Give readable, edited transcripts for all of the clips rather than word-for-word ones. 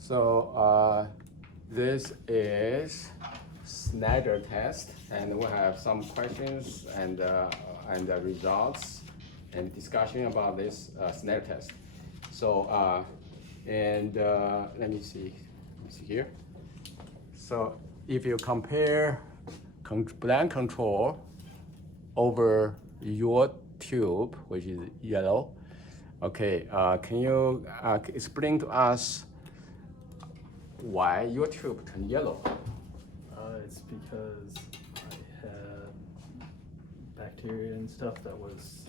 So this is Snyder test, and we have some questions and results and discussion about this Snyder test. So let me see here. So if you compare blank control over your tube, which is yellow, okay, can you explain to us why your tube turned yellow? It's because I had bacteria and stuff that was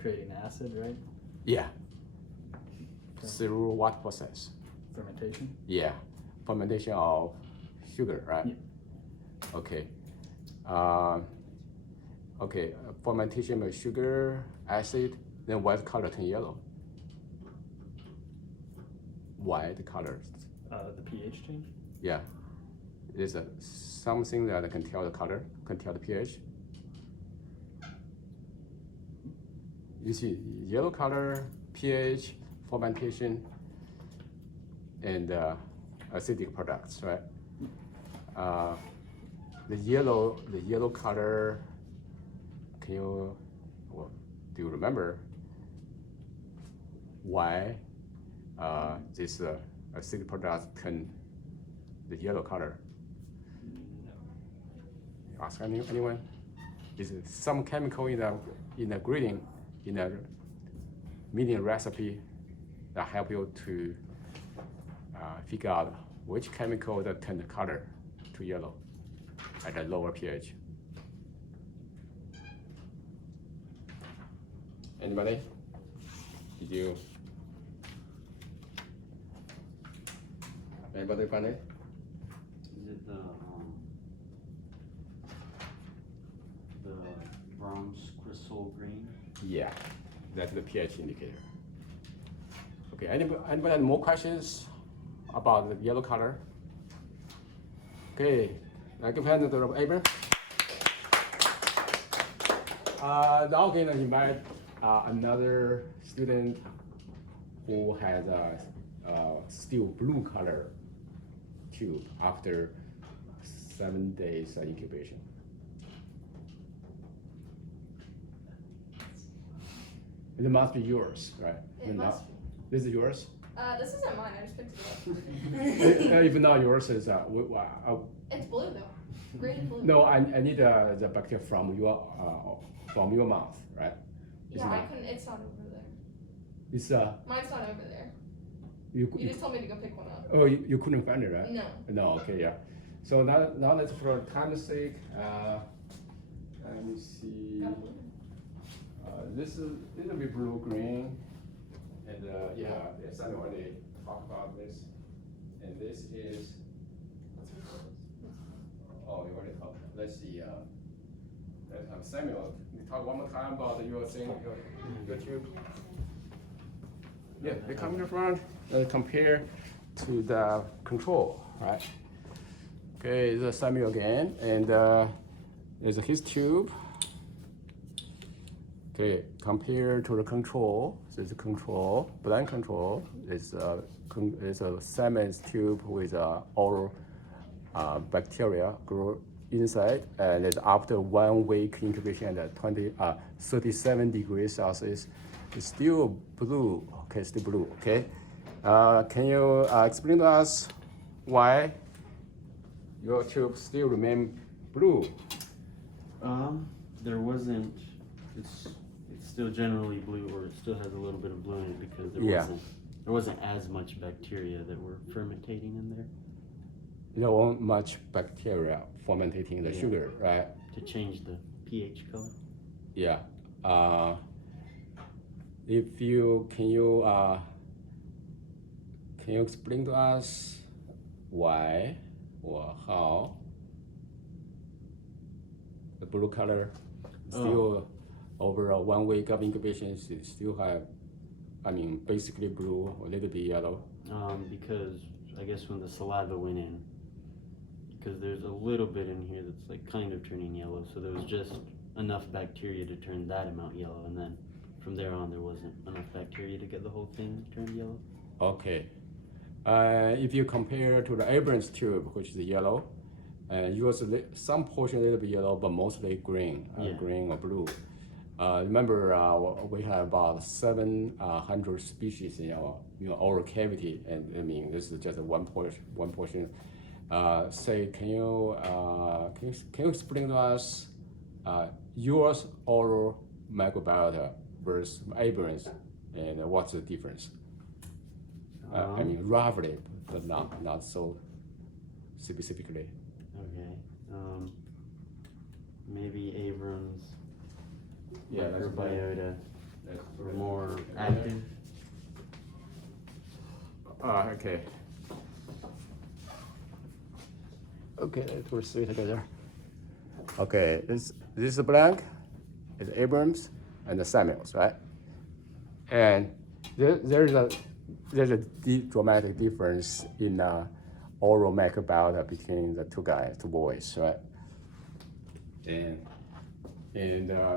creating acid, right? Yeah. Through what process? Fermentation? Yeah, fermentation of sugar, right? Yeah. Okay. Fermentation of sugar, acid, then what color turn yellow? Why the colors? The pH change? Yeah. Is something that can tell the color, can tell the pH? You see yellow color, pH, fermentation, and acidic products, right? The yellow color, do you remember why this acidic products turn the yellow color? No. Ask anyone? Is it some chemical in the ingredient in the meaning recipe that help you to figure out which chemical that turn the color to yellow at a lower pH? Anybody? Did you? Anybody find it? Is it the bronze crystal green? Yeah, that's the pH indicator. Okay, anybody have more questions about the yellow color? Okay, give hand to Abram. Now I'm going to invite another student who has a still blue color tube after 7 days incubation. It must be yours, right? It must be. This is yours? This isn't mine, I just picked it up. Even though yours is, It's blue though, green and blue. no, I need the bacteria from your mouth, right? Yeah, I couldn't, it's not over there. It's Mine's not over there. You just told me to go pick one up. Oh, you couldn't find it, right? No. No, okay, yeah. So now let's, for time's sake, let me see. Got blue. This will be blue green, and Samuel already talked about this, and this is. Oh, you already talked. Let's see. Let's have Samuel. You talk one more time about your thing, your tube. Yeah, they come in the front. Compare to the control, right? Okay, this is Samuel again, and there's his tube. Okay, compared to the control, so it's a control, blank control. It's a Siemens tube with all bacteria grow inside, and it's after 1 week incubation at 37 degrees Celsius, it's still blue. Okay, still blue. Okay, can you explain to us why your tube still remain blue? There wasn't. It's still generally blue, or it still has a little bit of blue in it because there wasn't as much bacteria that were fermentating in there. There weren't much bacteria fermentating the sugar, right? To change the pH color. Yeah. Can you explain to us why or how the blue color still over 1 week of incubation still have, basically blue, a little bit yellow? Because I guess when the saliva went in, because there's a little bit in here that's like kind of turning yellow, so there was just enough bacteria to turn that amount yellow, and then from there on there wasn't enough bacteria to get the whole thing turned yellow. Okay, If you compare to the Abrams tube, which is yellow, yours some portion a little bit yellow, but mostly green, green or blue. Remember, we have about 700 species in our oral cavity, and I mean this is just one portion. Say, can you explain to us yours oral microbiota versus Abrams, and what's the difference? I mean, roughly, but not so specifically. Okay. Maybe Abrams Yeah, that's microbiota That's are more active. Okay. Okay, we'll see together. Okay, this is blank, it's Abrams and the Samuels, right? And there's a dramatic difference in oral microbiota between the two boys, right? And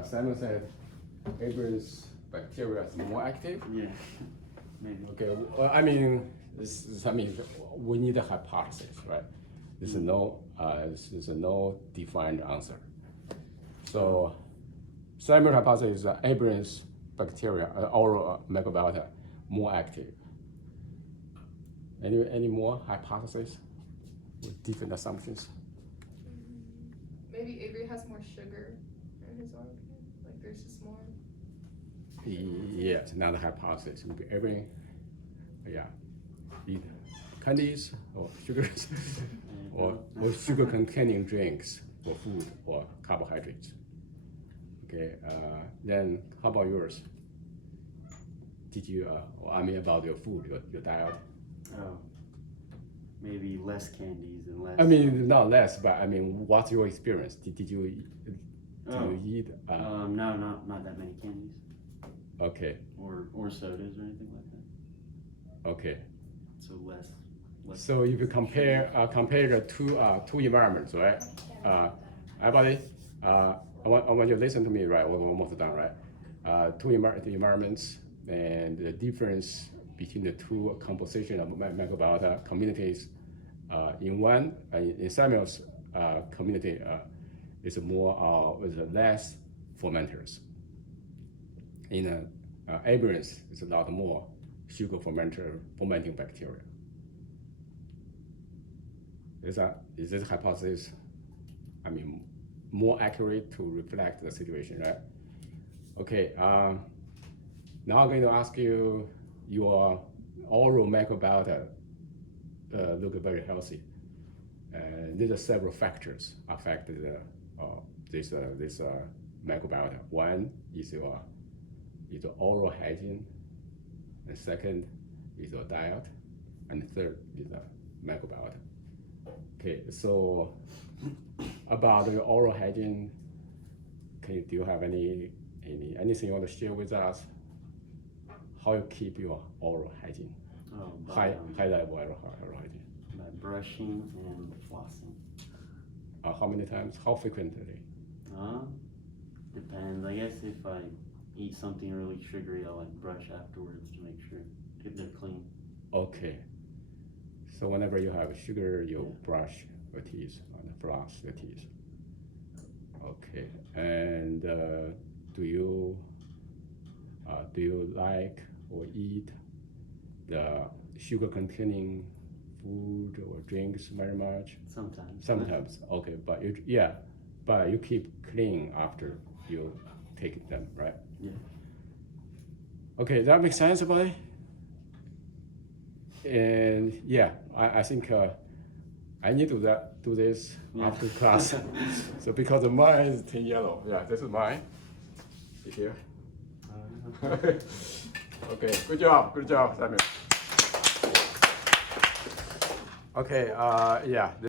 Samuel said Abrams bacteria is more active. Yeah. Maybe. Okay, well, I mean, we need a hypothesis, right? There's no defined answer. So, Samuel hypothesis is that Abrams bacteria, oral microbiota, more active. Any more hypotheses with different assumptions? Maybe Avery has more sugar in his oral cave. Like there's just more. Yes, another hypothesis would be Avery, eat candies or sugars or sugar-containing drinks or food or carbohydrates. Okay, then how about yours? Did you, about your food, your diet? Oh. Maybe less candies and less. I mean, not less, but I mean, what's your experience? Did you eat? No, not that many candies. Okay. Or sodas or anything like that. Okay. So less. So if you compare the two environments, right? Everybody, I want you to listen to me, right? We're almost done, right? Two environments and the difference between the two composition of microbiota communities. In Samuel's community, is more with less fermenters. In Abrams, it's a lot more sugar fermenting bacteria. Is this hypothesis, more accurate to reflect the situation, right? Okay, now I'm going to ask you, your oral microbiota look very healthy. There are several factors affect this microbiota. One is your oral hygiene, and second is your diet, and third is the microbiota. Okay, so about your oral hygiene, do you have anything you want to share with us? How you keep your oral hygiene? High level oral hygiene. By brushing and flossing. How many times? How frequently? Depends. I guess if I eat something really sugary, I'll brush afterwards to make sure they're clean. Okay. So whenever you have sugar, you brush your teeth and floss your teeth. Okay. And do you like or eat the sugar-containing food or drinks very much? Sometimes. Okay, but you keep clean after you take them, right? Yeah. Okay, that makes sense, buddy. And I think I need to do this after class. So because mine is tin yellow. Yeah, this is mine. You here? Okay, good job, Samuel. Okay,